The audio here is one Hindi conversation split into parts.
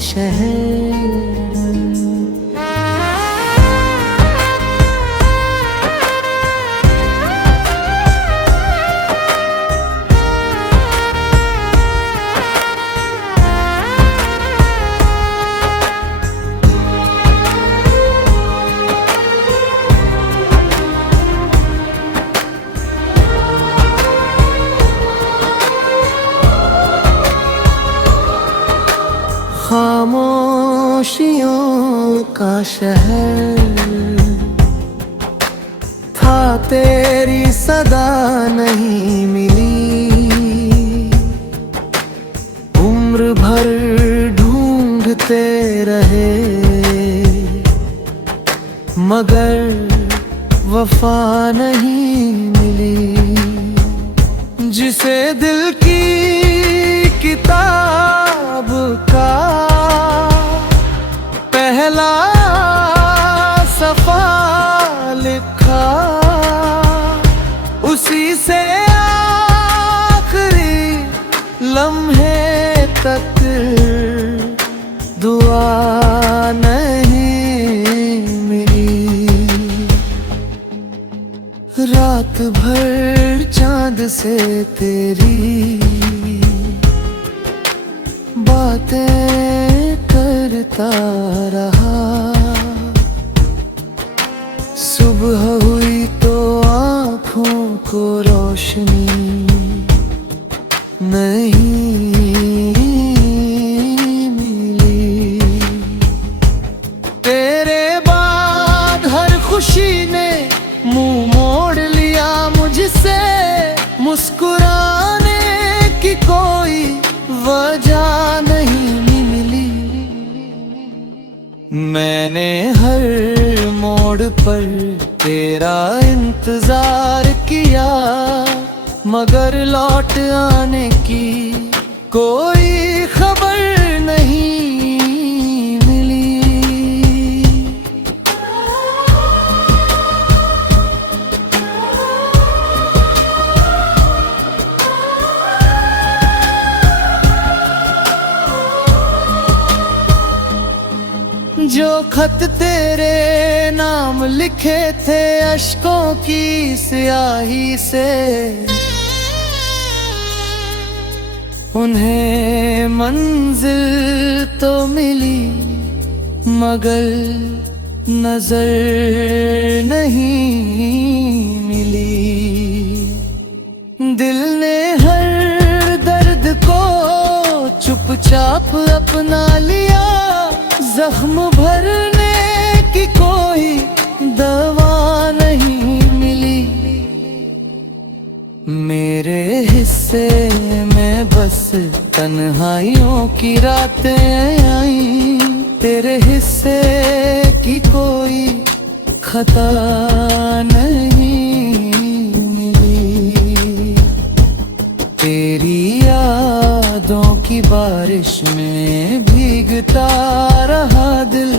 शहर। खामोशियों का शहर था, तेरी सदा नहीं मिली। उम्र भर ढूंढते रहे मगर वफा नहीं मिली। जिसे दिल की किताब का पहला सफा लिखा, उसी से आखिरी लम्हे तक दुआ नहीं मिली। रात भर चांद से तेरी बातें करता रहा। सुबह हुई तो आँखों को रोशनी नहीं मिली। तेरे बाद हर खुशी ने मुंह मोड़ लिया मुझसे। मुस्कुराने की कोई वजह नहीं मिली। मैंने हर मोड़ पर तेरा इंतजार किया मगर लौट आने की कोई खबर नहीं मिली। जो खत तेरे नाम लिखे थे अश्कों की स्याही से, उन्हें मंजिल तो मिली मगर नजर नहीं मिली। दिल ने हर दर्द को चुपचाप अपना लिया। जख्म भरने की कोई दवा नहीं मिली। मेरे हिस्से में बस तन्हाइयों की रातें आई। तेरे हिस्से की कोई खता नहीं मिली। तेरी यादों की बारिश में भीगता रहा दिल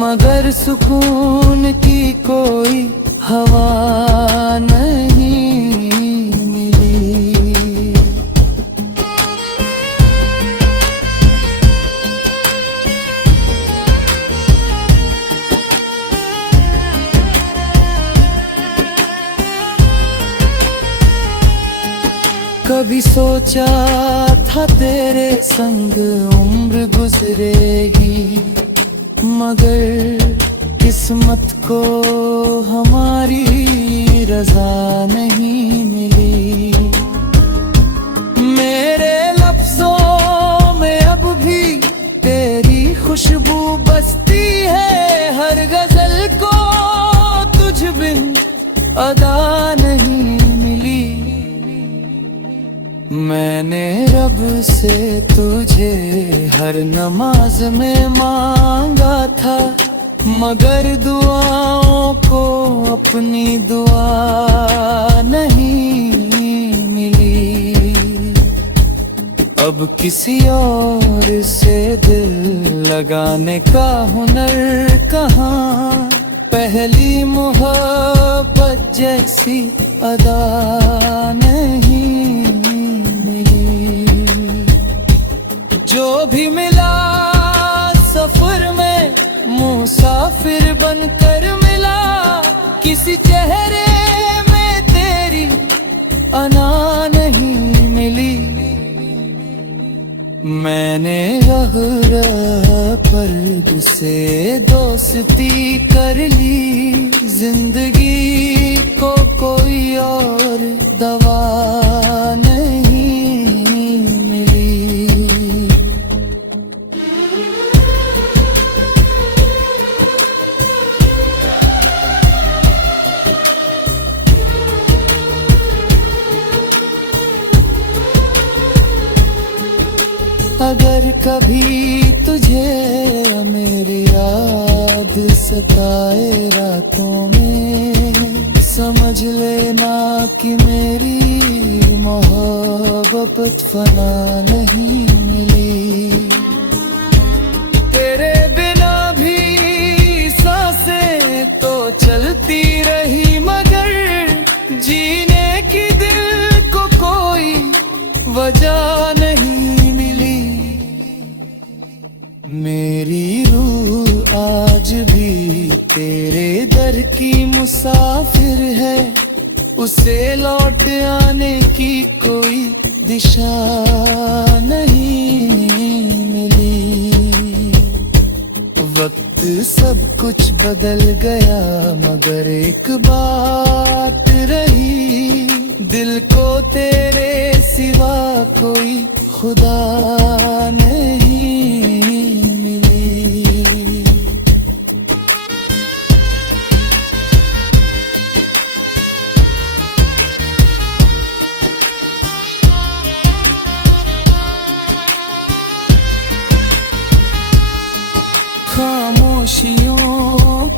मगर सुकून की कोई हवा नहीं मिली। कभी सोचा था तेरे संग उम्र गुजरेगी मगर किस्मत को हमारी रजा नहीं मिली। मेरे लफ्जों में अब भी तेरी खुशबू बसती है। हर गजल को तुझ बिन अदा नहीं मिली। मैंने रब से तुझे हर नमाज में मांगा था मगर दुआओं को अपनी दुआ नहीं मिली। अब किसी और से दिल लगाने का हुनर कहाँ। पहली मोहब्बत जैसी अदा नहीं मिली। जो भी मिला मुसाफिर बनकर मिला, किसी चेहरे में तेरी अना नहीं मिली। मैंने पर से दोस्ती कर ली, जिंदगी को कोई और दवा नहीं मिली। अगर कभी तुझे मेरी याद सताए रातों में, समझ लेना कि मेरी मोहब्बत फना नहीं मिली। तेरे बिना भी सांसें तो चलती रही, मगर जीने की दिल को कोई वजह नहीं मिली। मेरी रूह आज भी तेरे दर की मुसाफिर है, उसे लौट आने की कोई दिशा नहीं मिली। वक्त सब कुछ बदल गया, मगर एक बात रही, दिल को तेरे सिवा कोई खुदा नहीं मिली। खामोशियों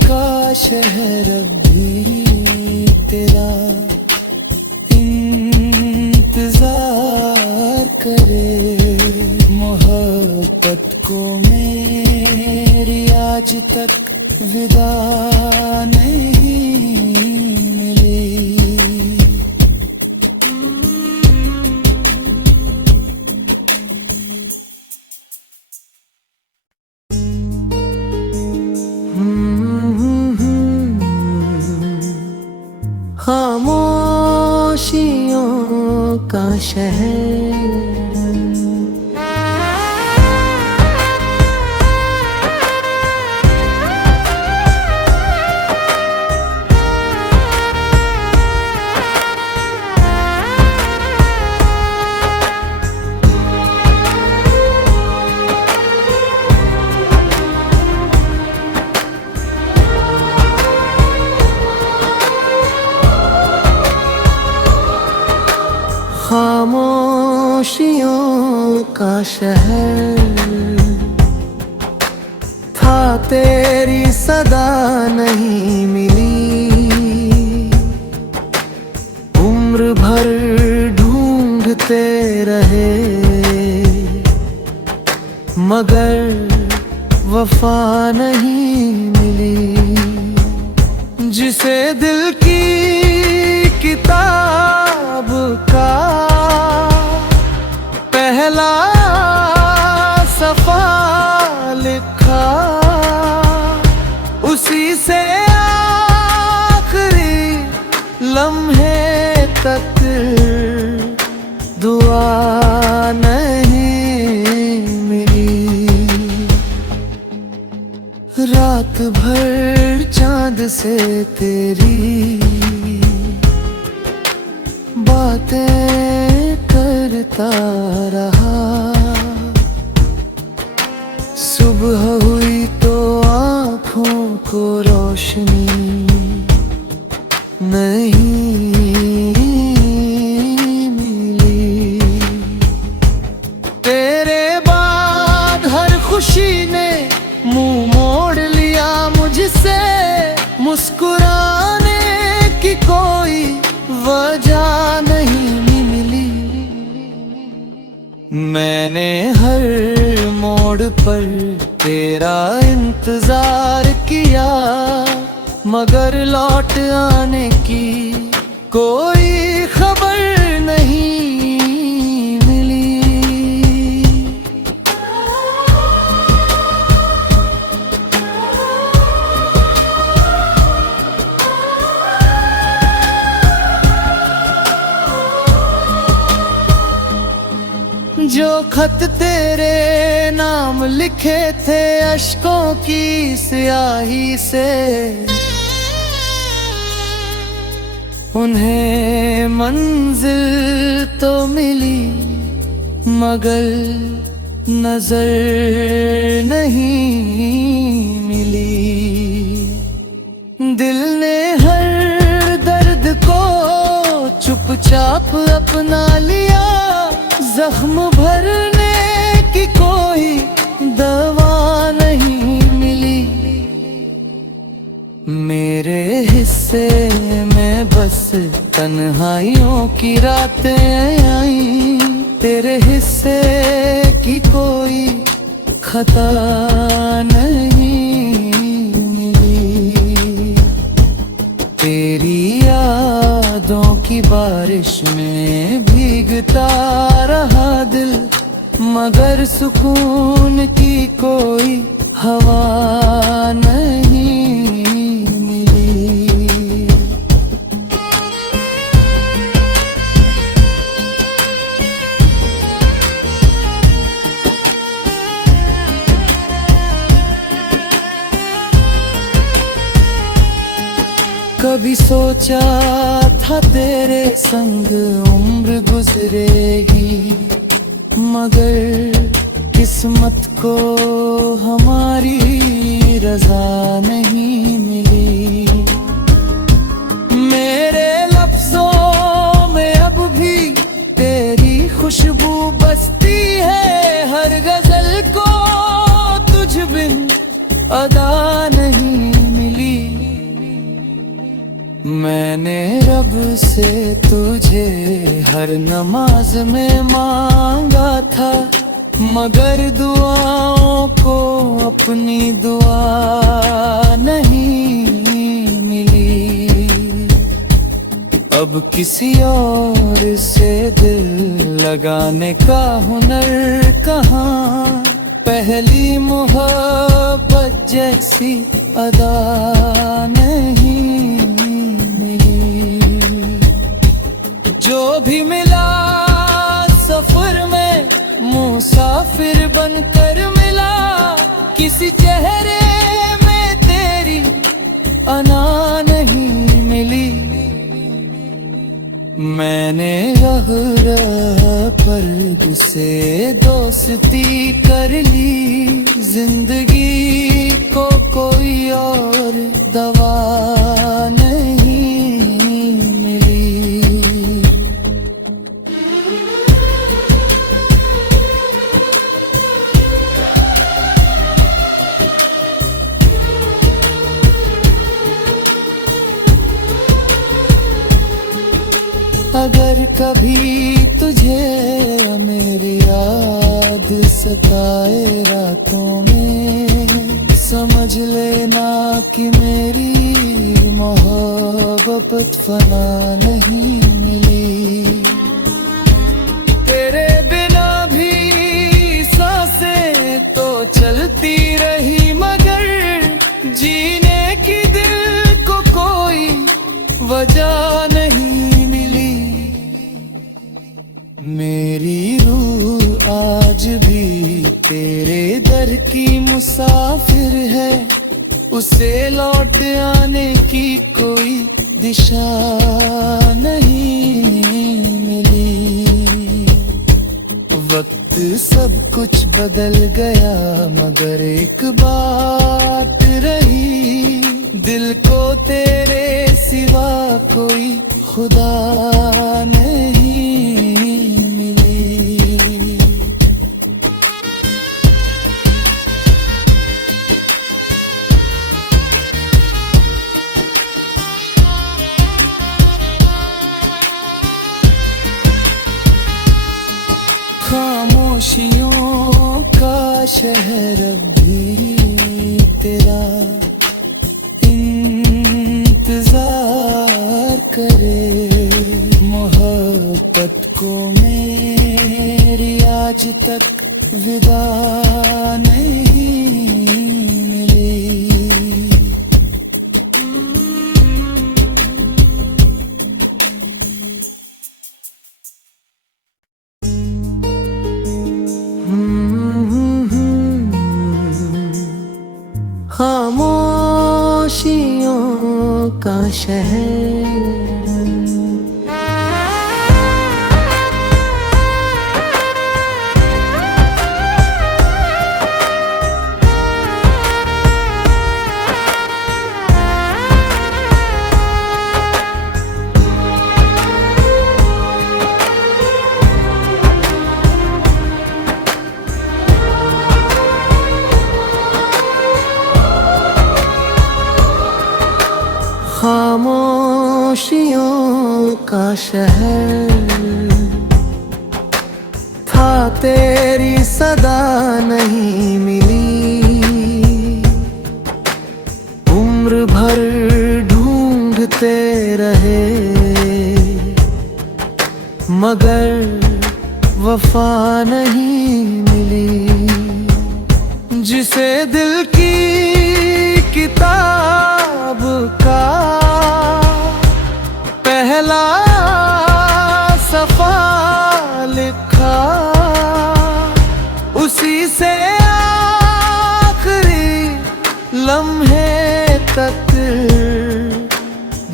का शहर अब भी तेरा इंतजार करे, मोहब्बत को मेरी आज तक विदा नहीं मिली। खामोशियों का शहर, खामोशियों का शहर था, तेरी सदा नहीं मिली। उम्र भर ढूंढते रहे, मगर वफा नहीं मिली। जिसे दिल की किताब का पहला सफा लिखा, उसी से आखिरी लम्हे तक दुआ नहीं मिली। रात भर चांद से तेरी बातें करता रहा, सुबह हुई तो आँखों को रोशनी नहीं मिली। तेरे बाद हर खुशी ने मुंह मोड़ लिया मुझसे, मुस्कुराने की कोई वजह नहीं मिली। मैंने हर मोड़ पर तेरा इंतजार किया, मगर लौट आने की कोई खबर नहीं मिली। जो खत तेरे नाम लिखे थे अश्कों की स्याही से, उन्हें मंजिल तो मिली मगर नजर नहीं मिली। दिल ने हर दर्द को चुपचाप अपना लिया, जख्म भरने की कोई दवा नहीं मिली। मेरे हिस्से में बस तन्हाइयों की रातें आई, तेरे हिस्से की कोई खता नहीं मिली। तेरी यादों की बारिश में भीगता रहा दिल, मगर सुकून की कोई हवा नहीं मिली। कभी सोचा था तेरे संग उम्र गुजरेगी, मगर किस्मत को हमारी रजा नहीं मिली। मेरे लफ्जों में अब भी तेरी खुशबू बसती है, हर गजल को तुझ बिन अदा नहीं मिली। मैंने रब से तुझे हर नमाज में मांगा था, मगर दुआओं को अपनी दुआ नहीं मिली। अब किसी और से दिल लगाने का हुनर कहाँ, पहली मोहब्बत जैसी अदा नहीं मिली। जो भी मिला सफर में मुसाफिर बनकर मिला, किसी चेहरे में तेरी अना नहीं मिली। मैंने पर से दोस्ती कर ली, जिंदगी को कोई और दवा नहीं मिली। अगर कभी तुझे मेरी याद सताए रातों में, समझ लेना कि मेरी मोहब्बत फना नहीं मिली। तेरे बिना भी सांसें तो चलती रही, मगर जीने की दिल को कोई वजह नहीं मिली। मेरी रूह आज भी तेरे दर की मुसाफिर है, उसे लौट आने की कोई दिशा नहीं मिली। वक्त सब कुछ बदल गया, मगर एक बात रही, दिल को तेरे सिवा कोई खुदा नहीं मिली। खामोशियों का शहर भी तेरा इंतजार करे, मोहब्बत को मेरी आज तक विदा नहीं मिली। शहर। खामोशियों का शहर था, तेरी सदा नहीं मिली। उम्र भर ढूंढते रहे मगर वफा नहीं मिली। जिसे दिल की किताब का पहला सफा लिखा, उसी से आखिरी लम्हे तक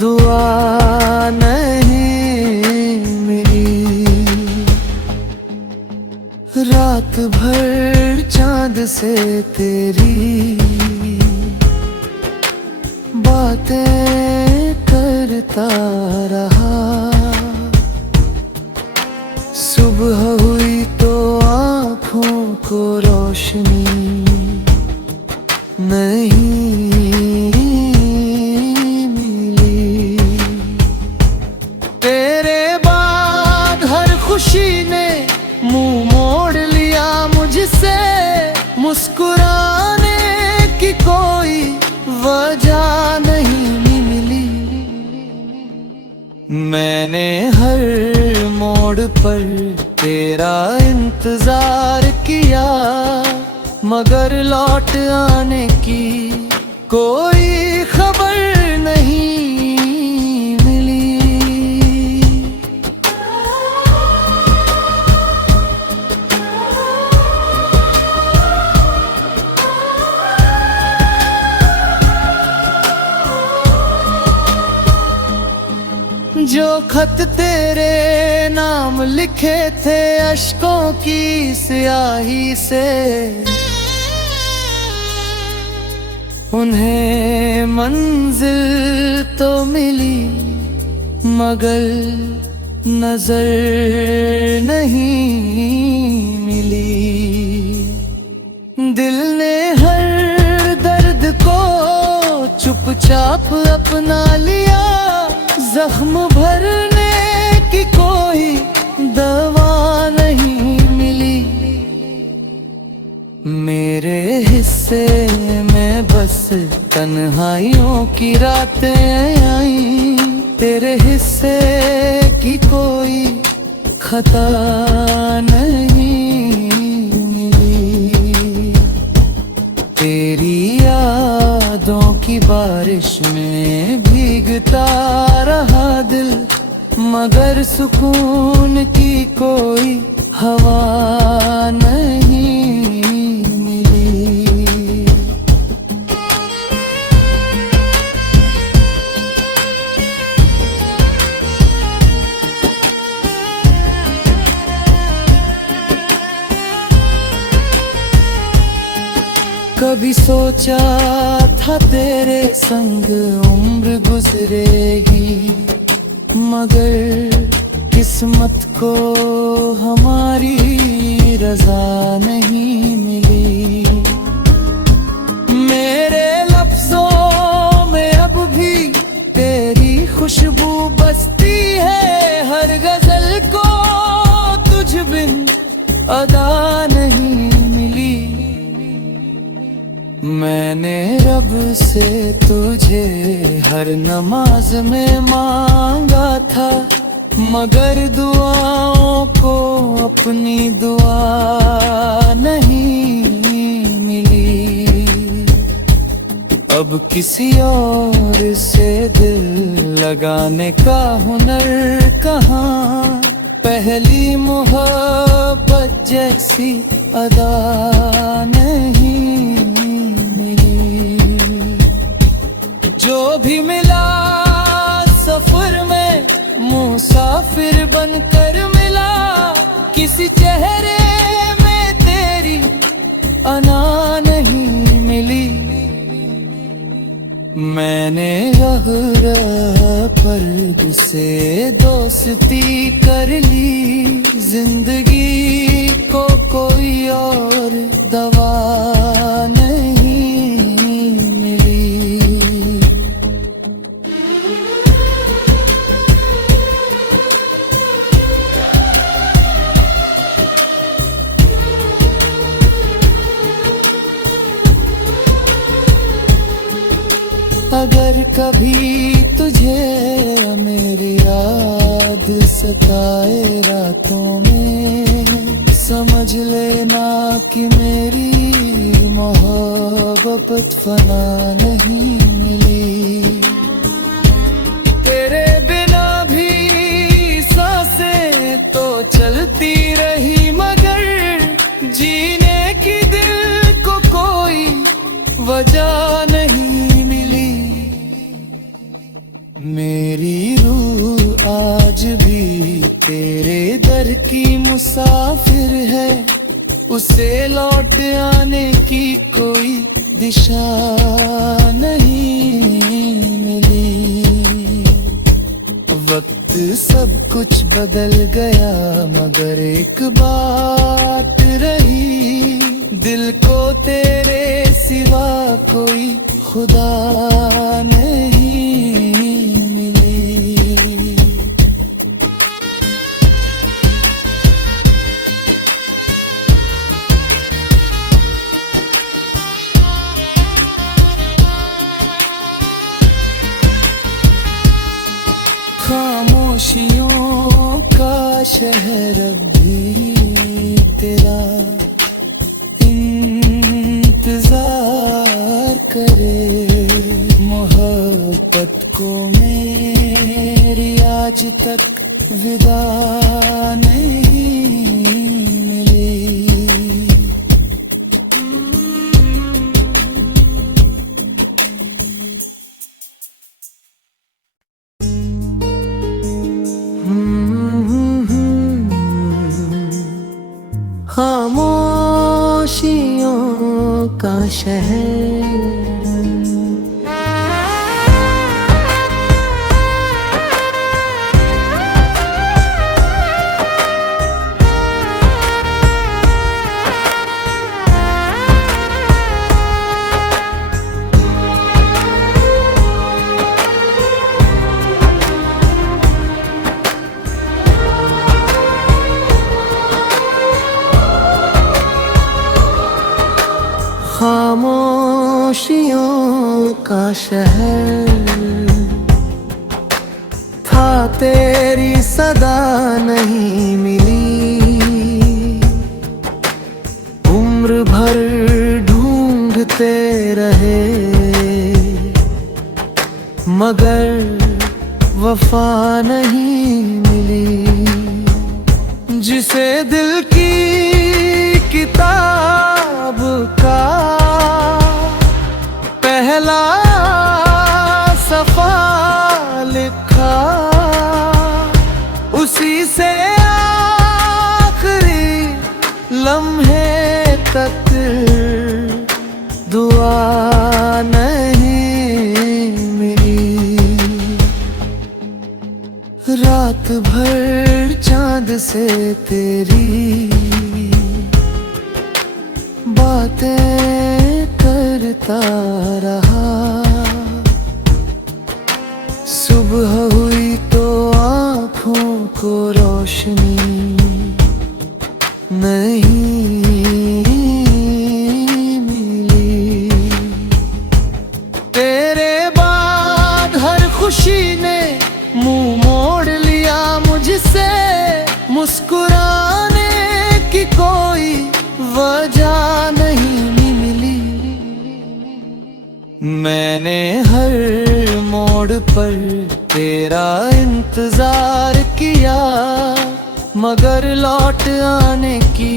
दुआ नहीं मिली। रात भर चांद से तेरी बातें करता रहा। सुबह हुई तो आँखों को रोशनी नहीं मिली। तेरे बाद हर खुशी ने मुंह मोड़ लिया मुझसे। मुस्कुराने की कोई वजह नहीं मिली। मैंने हर मोड़ पर तेरा इंतजार किया मगर लौट आने की कोई खबर नहीं मिली। जो खत तेरे नाम लिखे थे अश्कों की स्याही से, उन्हें मंजिल तो मिली मगर नजर नहीं मिली। दिल ने हर दर्द को चुपचाप अपना लिया। जख्म भरने की कोई दवा नहीं मिली। मेरे हिस्से में बस तन्हाइयों की रातें आई। तेरे हिस्से की कोई खता नहीं मिली। तेरी यादों की बारिश में भीगता रहा दिल मगर सुकून की कोई हवा नहीं मिली। कभी सोचा था तेरे संग उम्र गुजरेगी मगर किस्मत को हमारी रजा नहीं मिली। मेरे लफ्जों में अब भी तेरी खुशबू बसती है। हर गजल को तुझ बिन अदा नहीं मिली। मैंने रब से तुझे हर नमाज में मांगा था मगर दुआओं को अपनी दुआ नहीं मिली। अब किसी और से दिल लगाने का हुनर कहाँ। पहली मोहब्बत जैसी अदा नहीं मिली। जो भी मिला दर्द से दोस्ती कर ली, जिंदगी को कोई और दवा नहीं मिली। अगर कभी तुझे मेरी याद सताए रातों में, समझ लेना कि मेरी मोहब्बत फना नहीं मिली। तेरे बिना भी सांसें तो चलती रही, मगर जीने की दिल को कोई वजह नहीं मिली। मेरी रूह आज भी तेरे दर की मुसाफिर है, उसे लौट आने की कोई दिशा नहीं मिली। वक्त सब कुछ बदल गया, मगर एक बात रही, दिल को तेरे सिवा कोई खुदा नहीं मिली। खामोशियों का शहर अब भी तेरा इंतजार करे। मोहब्बत को मेरी आज तक विदा नहीं मिली। खामोशियों का शहर, खामोशियों का शहर था, तेरी सदा नहीं मिली। उम्र भर ढूंढते रहे, मगर वफा नहीं मिली। जिसे दिल की किताब का पहला सफा लिखा, उसी से आखिरी लम्हे तक दुआ नहीं मिली। रात भर चांद से तेरी बातें करता रहा, सुबह हुई तो आँखों को रोशनी नहीं मिली। तेरे बाद हर खुशी ने मुंह मोड़ लिया मुझसे, मुस्कुराने की कोई वजह नहीं मिली। मैंने हर मोड़ पर तेरा इंतजार किया, मगर लौट आने की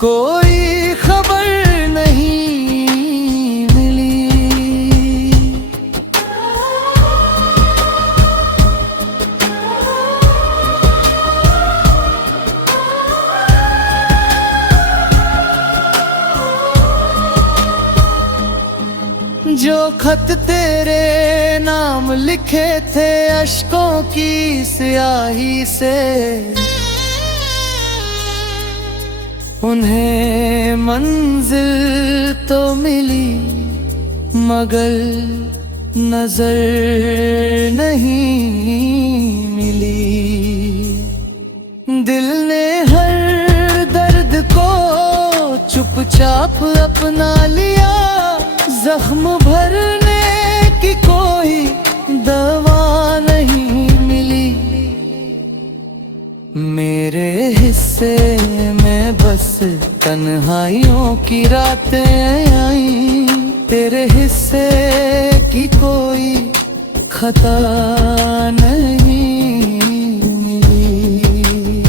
कोई खबर नहीं मिली। जो खत तेरे नाम लिखे थे अश्कों की स्याही से, उन्हें मंजिल तो मिली मगर नजर नहीं मिली। दिल ने हर दर्द को चुपचाप अपना लिया, जख्म भरने की कोई दवा नहीं मिली। मेरे हिस्से में बस तन्हाइयों की रातें आई, तेरे हिस्से की कोई खता नहीं मिली।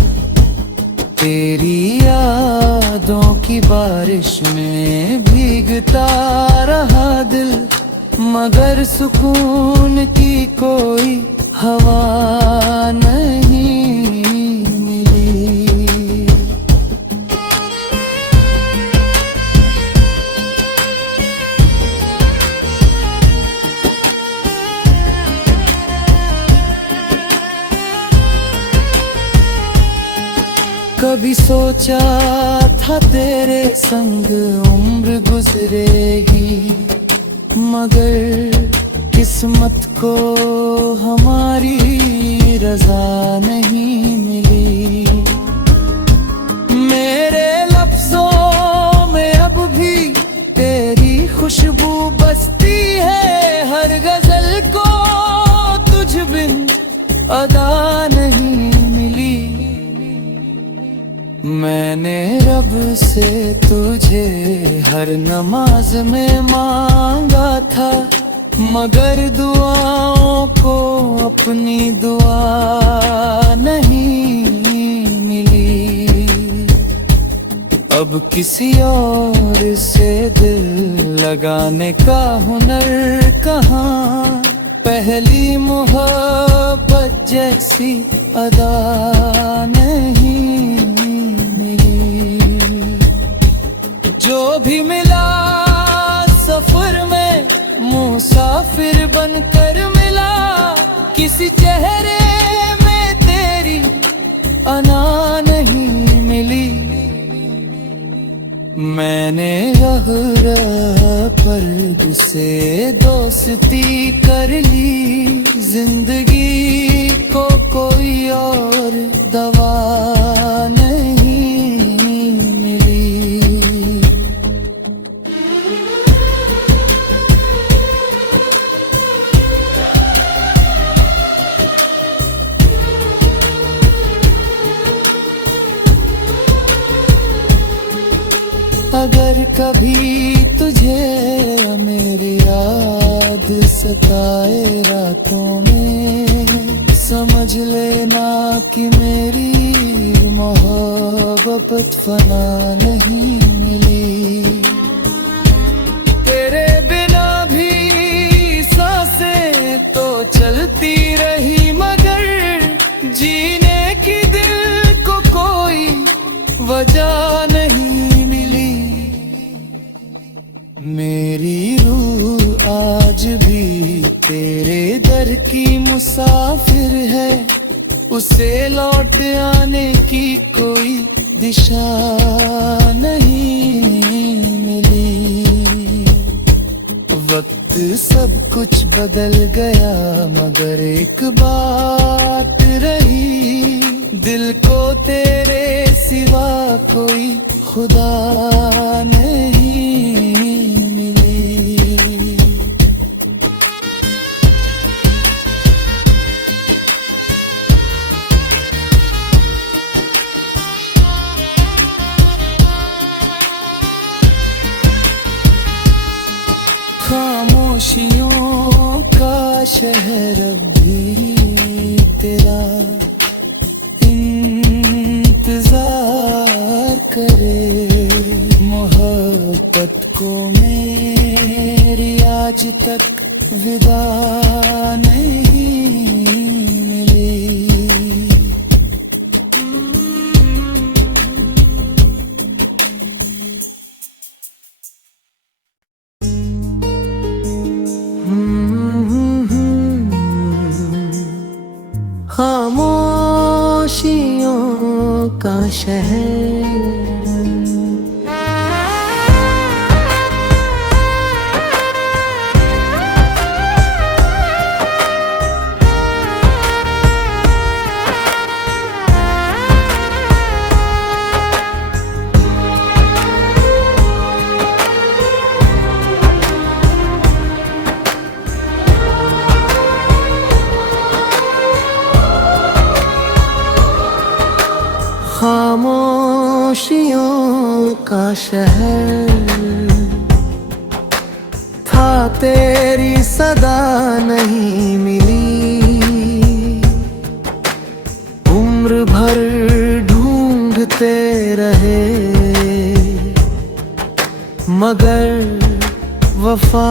तेरी यादों की बारिश में भीगता रहा दिल, मगर सुकून की कोई हवा नहीं मिली। कभी सोचा था तेरे संग उम्र गुजरेगी, मगर किस्मत को हमारी रजा नहीं मिली। मेरे लफ्जों में अब भी तेरी खुशबू बसती है, हर गजल को तुझ बिन अदा नहीं मिली। मैंने रब से तुझे हर नमाज में मांगा था, मगर दुआओं को अपनी दुआ नहीं मिली। अब किसी और से दिल लगाने का हुनर कहाँ, पहली मोहब्बत जैसी अदा नहीं मिली। जो भी मिला सफर में मुसाफिर बनकर मिला, किसी चेहरे में तेरी अना नहीं मिली। मैंने पर्द से दोस्ती कर ली, जिंदगी को कोई और दवा नहीं मिली। अगर कभी तुझे मेरी याद सताए रातों में, समझ लेना कि मेरी मोहब्बत फना नहीं मिली। तेरे बिना भी सांसें तो चलती रही, मगर जीने की दिल को कोई वजह नहीं मिली। मेरी रूह आज भी तेरे दर की मुसाफिर है, उसे लौट आने की कोई दिशा नहीं मिली। वक्त सब कुछ बदल गया, मगर एक बात रही, दिल को तेरे सिवा कोई खुदा नहीं मिली। खामोशियों का शहर अब भी तेरा इंतजार करे। मोहब्बत को मेरी आज तक विदा नहीं मिली। खामोशियों का शहर। खामोशियों का शहर था, तेरी सदा नहीं मिली। उम्र भर ढूंढते रहे मगर वफा